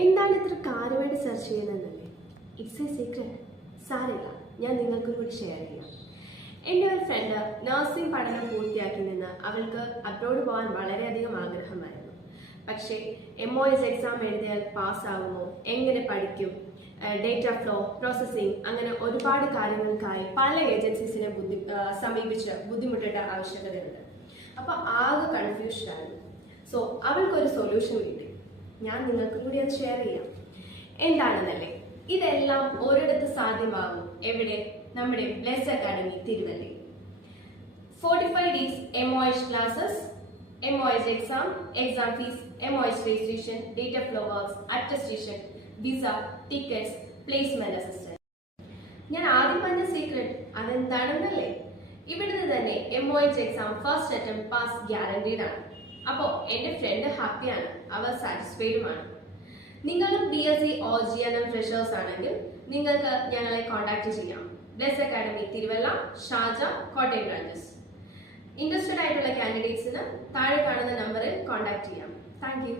എന്താണ് ഇത്ര കാര്യമായിട്ട് സെർച്ച് ചെയ്യുന്നതെന്നല്ലേ? It's a secret. സാരമില്ല, ഞാൻ നിങ്ങൾക്കും കൂടി ഷെയർ ചെയ്യാം. എൻ്റെ ഒരു ഫ്രണ്ട് നഴ്സിംഗ് പഠനം പൂർത്തിയാക്കി നിന്ന് അവൾക്ക് അബ്രോഡ് പോകാൻ വളരെയധികം ആഗ്രഹമായിരുന്നു. പക്ഷേ MOS എക്സാം എഴുതിയാൽ പാസ്സാകുമോ, എങ്ങനെ പഠിക്കും, ഡേറ്റ ഫ്ലോ, പ്രോസസ്സിംഗ്, അങ്ങനെ ഒരുപാട് കാര്യങ്ങൾക്കായി പല ഏജൻസീസിനെ സമീപിച്ച് ബുദ്ധിമുട്ടേണ്ട ആവശ്യകതയുണ്ട്. അപ്പോൾ ആകെ കൺഫ്യൂഷനാണ്. സോ അവൾക്കൊരു സൊല്യൂഷൻ കിട്ടി. ഞാൻ നിങ്ങൾക്കും കൂടി അത് ഷെയർ ചെയ്യാം. എന്താണെന്നല്ലേ, ഇതെല്ലാം ഒരിടത്ത് സാധ്യമാകും. എവിടെ? നമ്മുടെ bless academy Thiruvalla. 45 days MOS classes, MOS exam, exam fees, MOS registration, data flow works, attestation, visa, tickets, placement assistance. ഞാൻ ആദ്യം പറഞ്ഞ സീക്രട്ട് അതെന്താണെന്നല്ലേ? ഇവിടുന്ന് തന്നെ MOS exam first attempt pass guaranteed ആണ്. അപ്പോൾ എൻ്റെ ഫ്രണ്ട് ഹാപ്പിയാണ്, അവർ സാറ്റിസ്ഫൈഡുമാണ്. നിങ്ങളും BSc or GNM ഫ്രഷേഴ്സ് ആണെങ്കിൽ നിങ്ങൾക്ക് ഞങ്ങളെ കോൺടാക്ട് ചെയ്യാം. Bless academy Thiruvalla, Sharjah, Kottayam branches. Interested ആയിട്ടുള്ള കാൻഡിഡേറ്റ്സിന് താഴെ കാണുന്ന നമ്പറിൽ കോൺടാക്ട് ചെയ്യാം. Thank you.